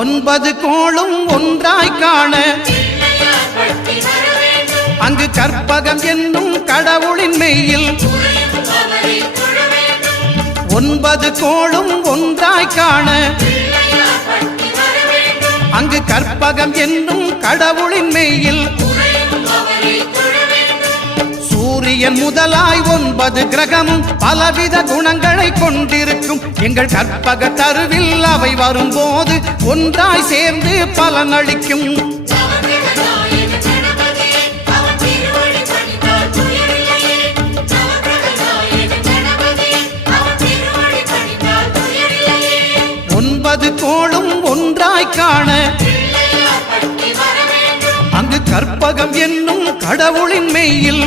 ஒன்பது கோளும் ஒன்றாய் காண அங்கு கற்பகம் என்னும் கடவுளின் மெய்யில் ஒன்பது கோளும் ஒன்றாய் காண அங்கு கற்பகம் என்னும் கடவுளின் மெய்யில் சூரியன் முதலாய் 9 கிரகமும் பலவித குணங்களை கொண்டிருக்கும் எங்கள் கற்பக தருவில் அவை வரும்போது ஒன்றாய் சேர்ந்து பலனளிக்கும். ஒன்பது கோளும் ஒன்றாய் காண அங்கு கற்பகம் என்னும் கடவுளின் மெய்யில்